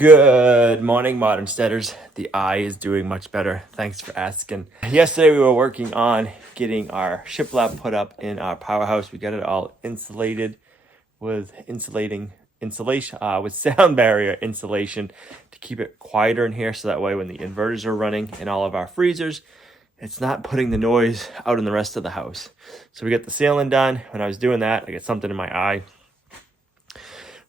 Good morning, Modern Steaders. The eye is doing much better. Thanks for asking. Yesterday we were working on getting our shiplap put up in our powerhouse. We got it all insulated with insulation with sound barrier insulation to keep it quieter in here, so that way when the inverters are running in all of our freezers, it's not putting the noise out in the rest of the house. So we got the ceiling done. When I was doing that, I got something in my eye.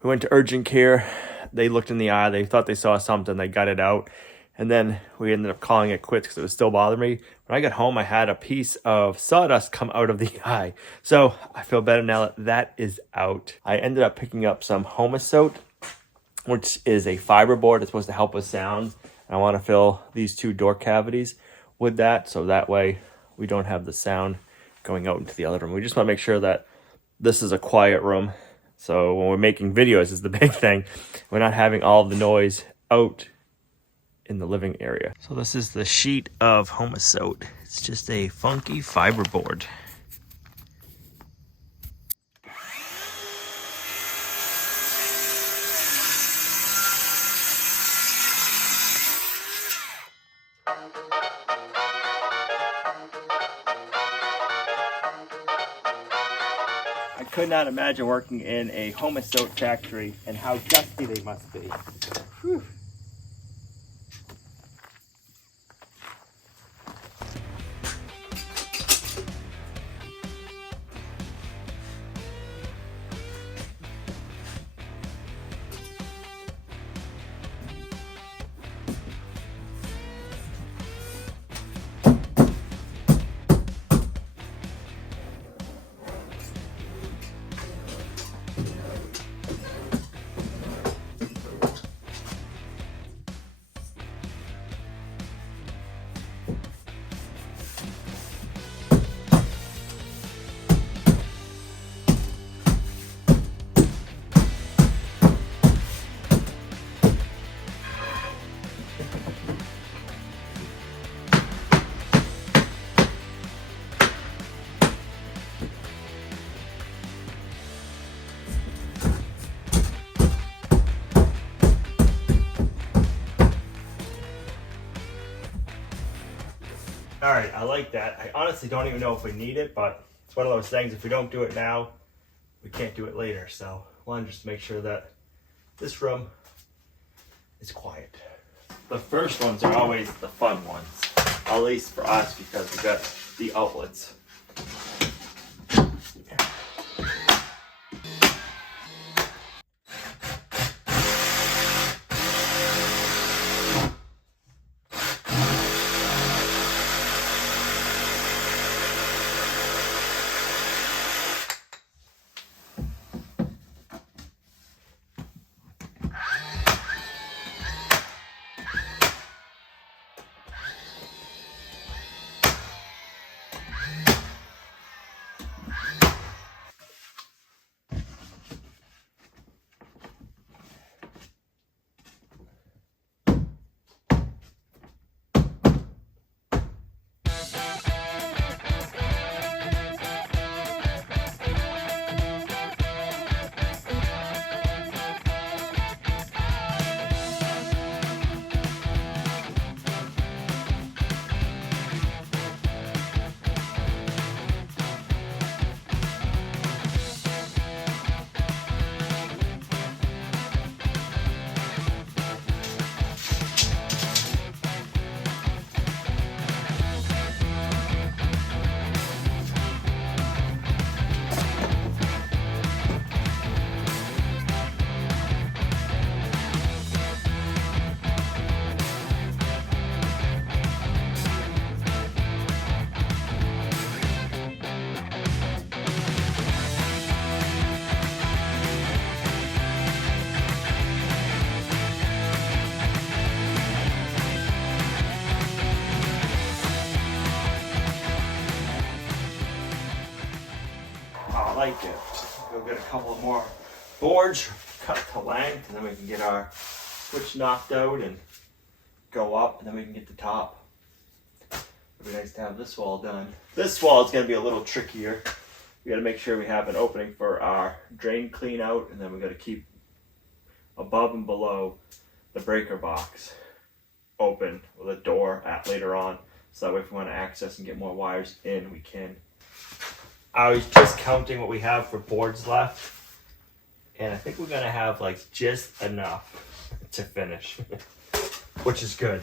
We went to urgent care. They looked in the eye. They thought they saw something. They got it out. And then we ended up calling it quits because it was still bothering me. When I got home, I had a piece of sawdust come out of the eye. So I feel better now that that is out. I ended up picking up some Homestead, which is a fiber board. It's supposed to help with sound. And I want to fill these two door cavities with that, so that way we don't have the sound going out into the other room. We just want to make sure that this is a quiet room. So when we're making videos is the big thing. We're not having all of the noise out in the living area. So this is the sheet of Homestead. It's just a funky fiber board. I could not imagine working in a Homestead factory and how dusty they must be. Whew. All right, I like that. I honestly don't even know if we need it, but it's one of those things, if we don't do it now, we can't do it later. So I want to just make sure that this room is quiet. The first ones are always the fun ones, at least for us, because we got the outlets. I like it. We'll get a couple more boards cut to length, and then we can get our switch knocked out and go up, and then we can get the top. It'd be nice to have this wall done. This wall is going to be a little trickier. We got to make sure we have an opening for our drain clean out, and then we got to keep above and below the breaker box open with a door at later on, so that way if we want to access and get more wires in, we can. I was just counting what we have for boards left, and I think we're gonna have like just enough to finish, which is good.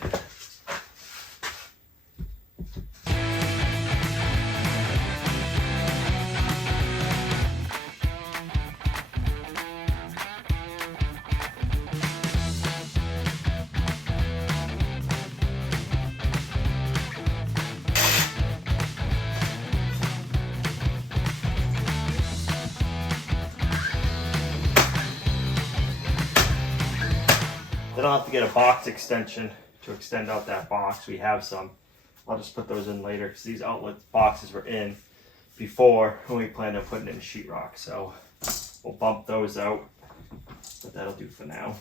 They don't have to get a box extension to extend out that box. We have some. I'll just put those in later because these outlet boxes were in before when we planned on putting in sheetrock. So we'll bump those out, but that'll do for now.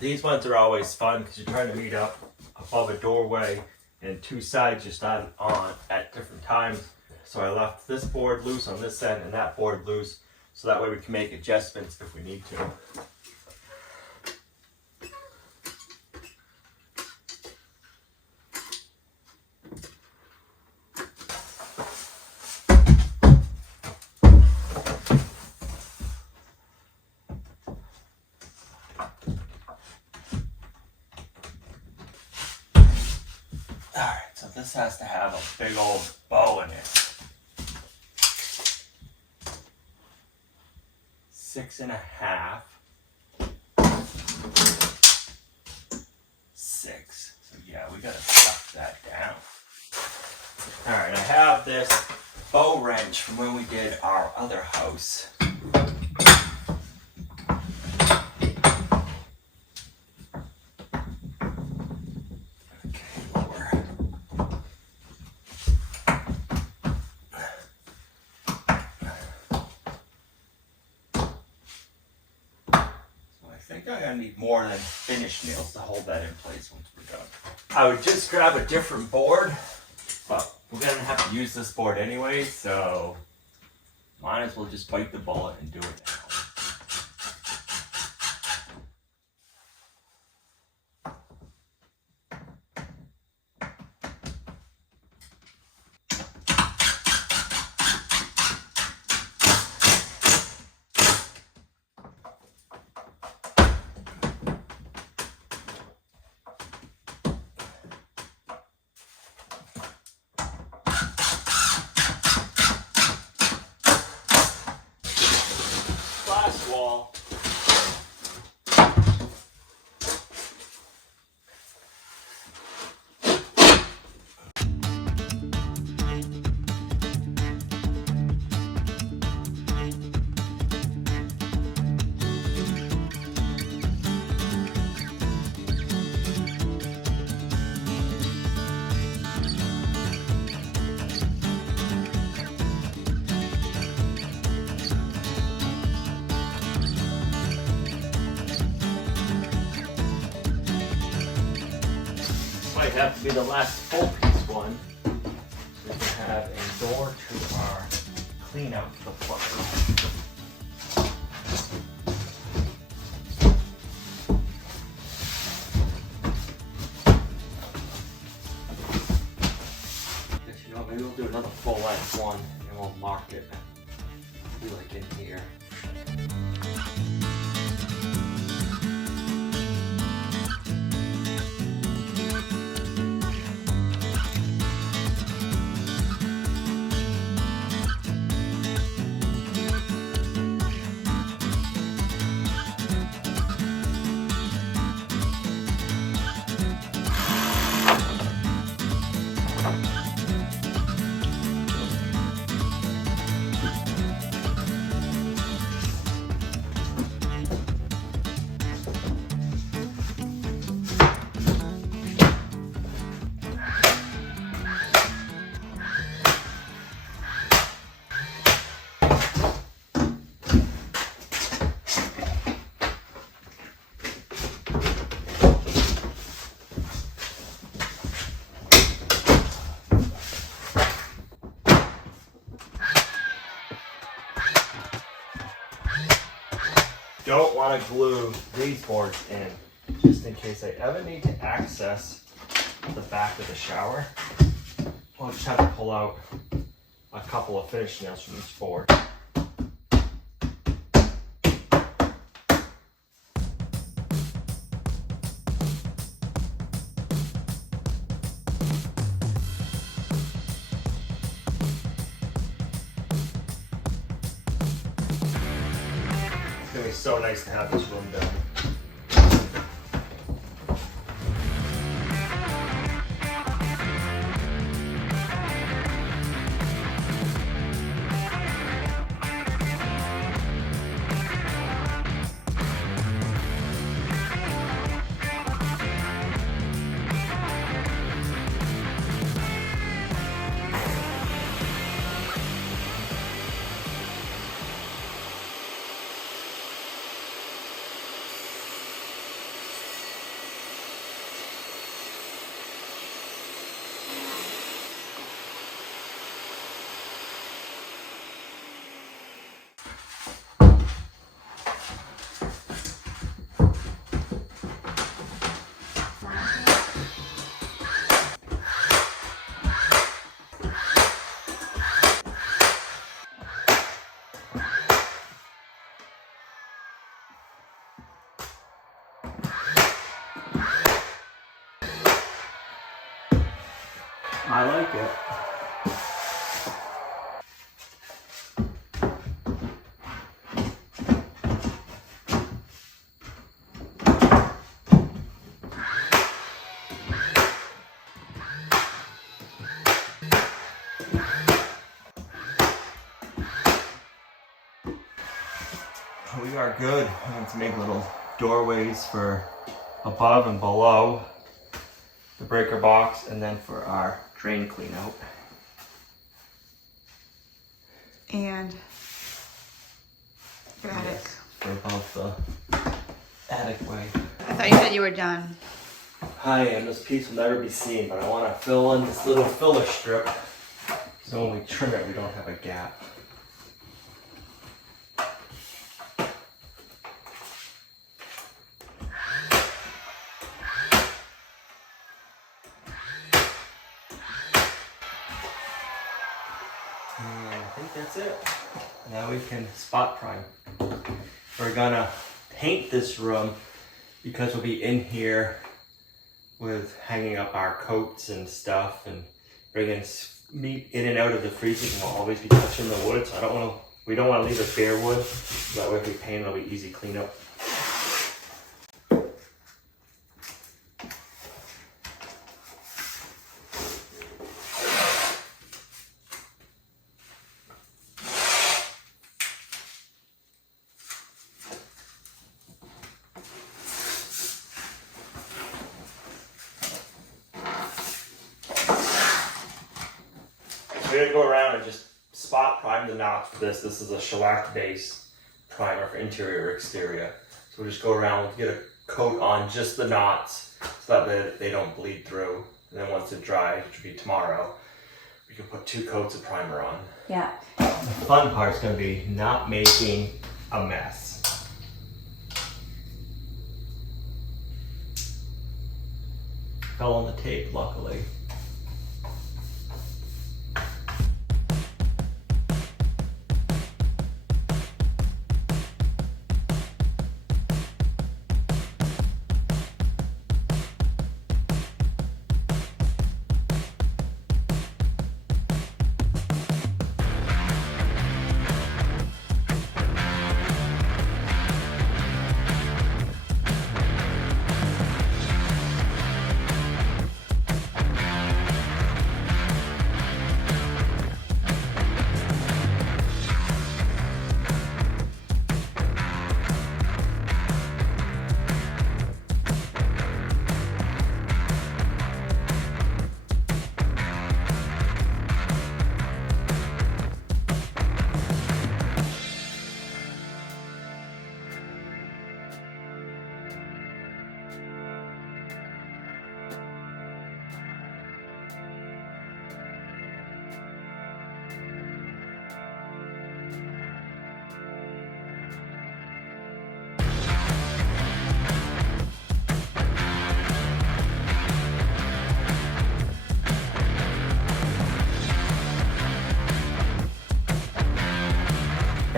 These ones are always fun because you're trying to meet up above a doorway and two sides you're starting on at different times. So I left this board loose on this end and that board loose, so that way we can make adjustments if we need to. Alright, so this has to have a big old bow in it. 6.5. 6. So yeah, we gotta stuff that down. Alright, I have this bow wrench from when we did our other house. I think I'm gonna need more than finish nails to hold that in place once we're done. I would just grab a different board, but we're gonna have to use this board anyway, so might as well just bite the bullet and do it now. Wall. Might have to be the last full piece one, so we can have a door to our clean out the plucker. You know, maybe we'll do another full length one and we'll mark it. Be like in here. don't want to glue these boards in, just in case I ever need to access the back of the shower. I'll just have to pull out a couple of finish nails from each board. It's gonna be so nice to have this room done. I like it. We are good. I'm going to make little doorways for above and below the breaker box, and then for our drain clean out. And your attic. Yes, for above the attic way. I thought you said you were done. Hi, and this piece will never be seen, but I want to fill in this little filler strip so when we trim it, we don't have a gap. And I think that's it. Now we can spot prime. We're gonna paint this room because we'll be in here with hanging up our coats and stuff and bringing meat in and out of the freezer, and we'll always be touching the wood. So we don't want to leave it bare wood. So that way if we paint, it'll be easy cleanup. We're gonna go around and just spot prime the knots for this. This is a shellac base primer for interior or exterior. So we'll just go around, get a coat on just the knots so that they don't bleed through. And then once it dries, which will be tomorrow, we can put 2 coats of primer on. Yeah. The fun part's gonna be not making a mess. Fell on the tape, luckily.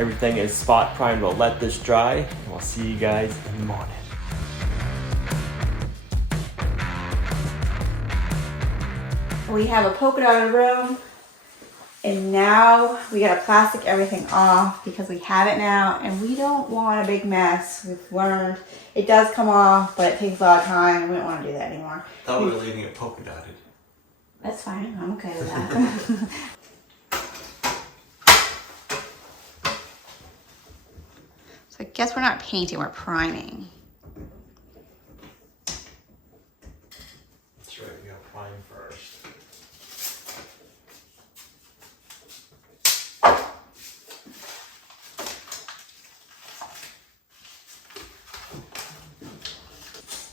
Everything is spot primed. We'll let this dry, and we'll see you guys in the morning. We have a polka dotted room, and now we gotta plastic everything off because we have it now, and we don't want a big mess. We've learned it does come off, but it takes a lot of time, and we don't want to do that anymore. I thought we were leaving it polka dotted. That's fine. I'm okay with that. So I guess we're not painting, we're priming. That's right, we gotta prime first.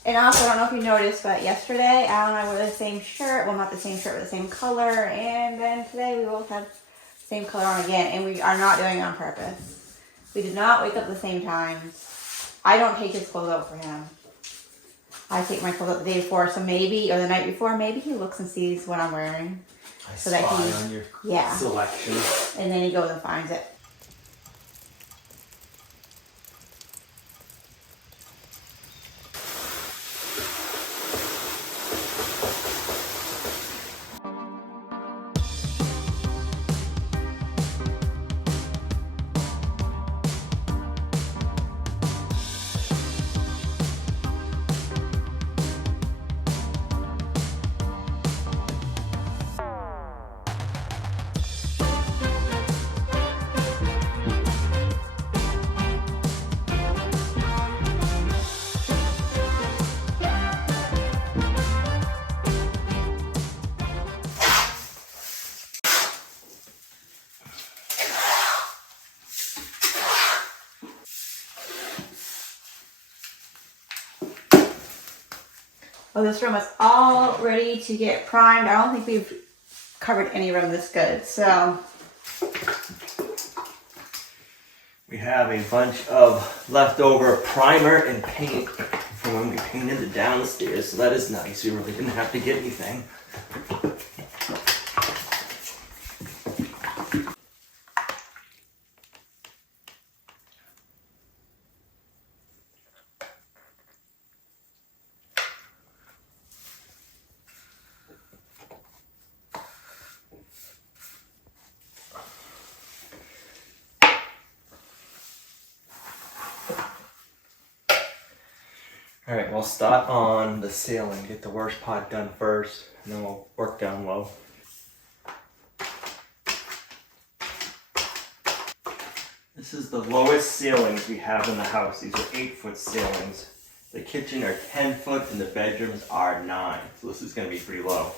And also, I don't know if you noticed, but yesterday, Al and I wore the same shirt. Well, not the same shirt, but the same color. And then today, we both have the same color on again. And we are not doing it on purpose. We did not wake up at the same times. I don't take his clothes out for him. I take my clothes out the day before, so maybe, or the night before, maybe he looks and sees what I'm wearing. I so that he, on your yeah, selection. And then he goes and finds it. Well, this room is all ready to get primed. I don't think we've covered any room this good, so. We have a bunch of leftover primer and paint from when we painted the downstairs, so that is nice. We really didn't have to get anything. All right, we'll start on the ceiling, get the worst part done first, and then we'll work down low. This is the lowest ceilings we have in the house. These are 8-foot ceilings. The kitchen are 10 foot and the bedrooms are 9. So this is gonna be pretty low.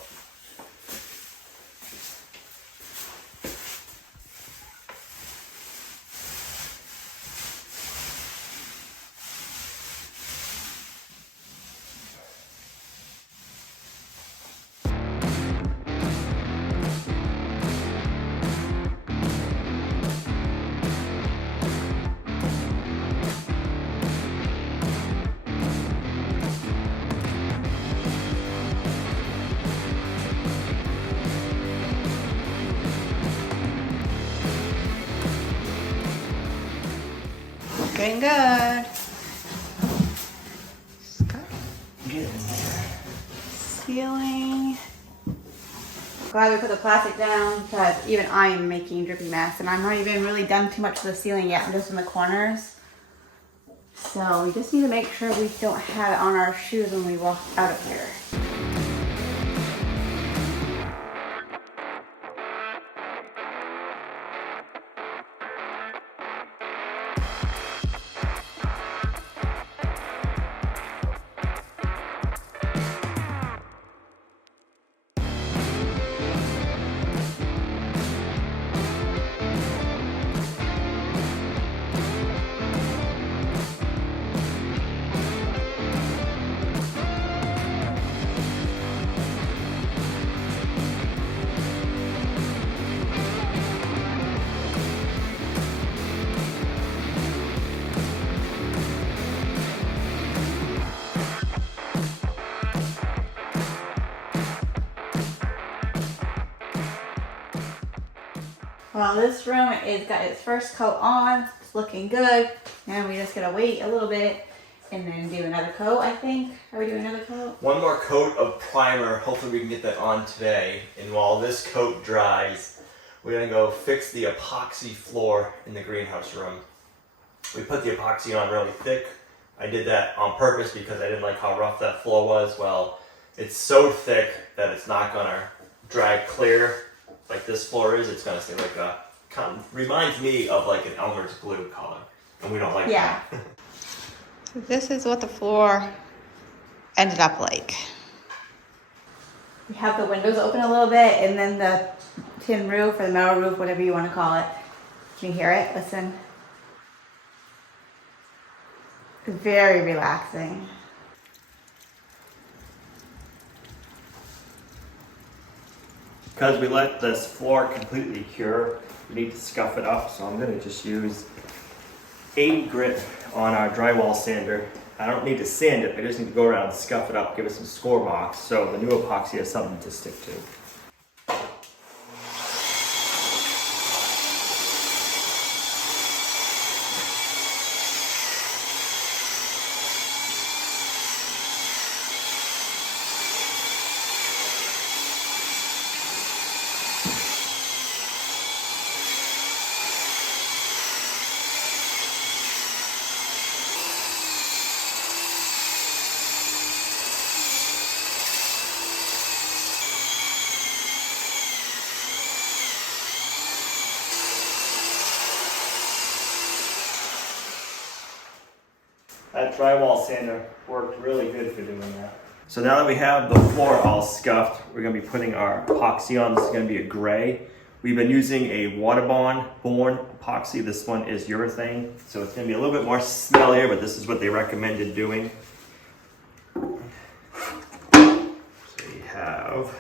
Getting good. Get in there. Ceiling. Glad we put the plastic down because even I am making a drippy mess, and I'm not even really done too much to the ceiling yet. I'm just in the corners. So we just need to make sure we don't have it on our shoes when we walk out of here. Well, this room is got its first coat on. It's looking good. And we just gotta wait a little bit and then do another coat, I think. Are we doing another coat? One more coat of primer. Hopefully we can get that on today. And while this coat dries, we're gonna go fix the epoxy floor in the greenhouse room. We put the epoxy on really thick. I did that on purpose because I didn't like how rough that floor was. Well, it's so thick that it's not gonna dry clear like this floor is. It's gonna stay like a, reminds me of like an Elmer's glue color. And we don't like that. This is what the floor ended up like. We have the windows open a little bit and then the tin roof or the metal roof, whatever you want to call it. Can you hear it? Listen. It's very relaxing. Because we let this floor completely cure, we need to scuff it up. So I'm gonna just use 80 grit on our drywall sander. I don't need to sand it, I just need to go around and scuff it up, give it some score marks so the new epoxy has something to stick to. That drywall sander worked really good for doing that. So now that we have the floor all scuffed, we're gonna be putting our epoxy on. This is gonna be a gray. We've been using a waterborne epoxy. This one is urethane. So it's gonna be a little bit more smellier, but this is what they recommended doing. So you have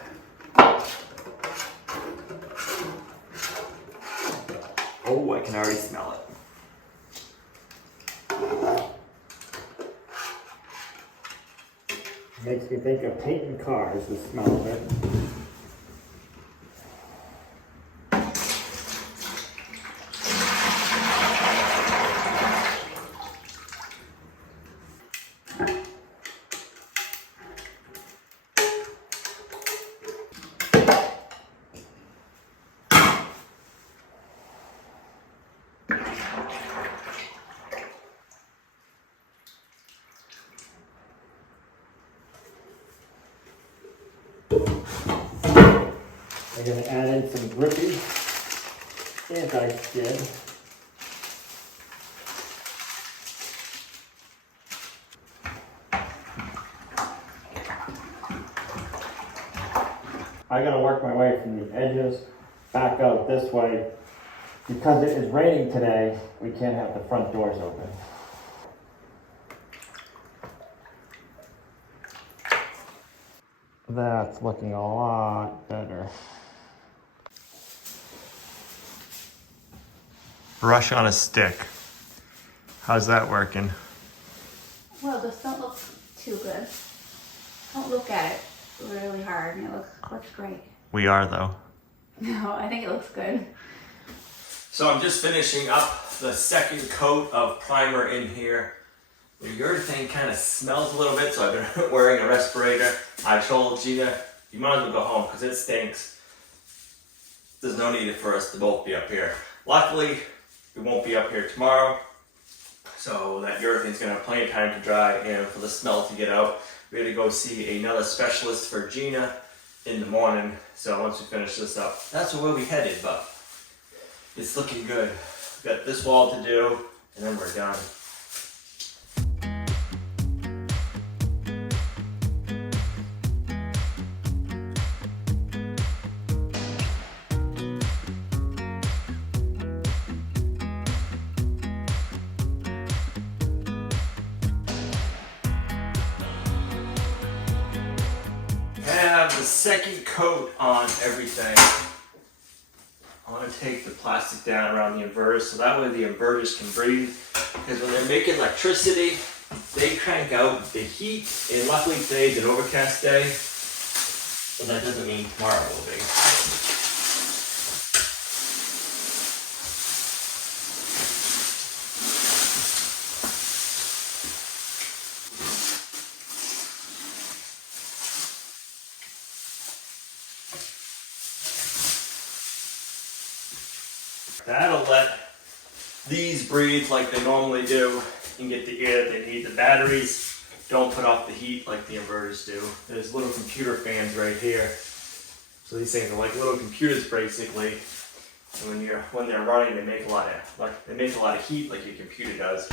oh, I can already smell it. Makes me think of painting cars, the smell of it. I'm going to add in some grippy anti-skid. I'm going to work my way from the edges back out this way. Because it is raining today, we can't have the front doors open. That's looking a lot better. Brush on a stick. How's that working? Well, just don't look too good. Don't look at it really hard and it looks great. We are though. No, I think it looks good. So I'm just finishing up the second coat of primer in here. The urethane kind of smells a little bit, so I've been wearing a respirator. I told Gina, you might as well go home because it stinks. There's no need for us to both be up here. Luckily, we won't be up here tomorrow, so that urethane's gonna have plenty of time to dry and for the smell to get out. We gotta go see another specialist for Gina in the morning, so once we finish this up, that's where we'll be headed, but it's looking good. We've got this wall to do, and then we're done. Have the second coat on everything. I want to take the plastic down around the inverters so that way the inverters can breathe, because when they're making electricity they crank out the heat, and luckily today's an overcast day, but that doesn't mean tomorrow will be. That'll let these breathe like they normally do and get the air that they need. The batteries don't put off the heat like the inverters do. There's little computer fans right here. So these things are like little computers basically. And when they're running, they make a lot of heat like your computer does.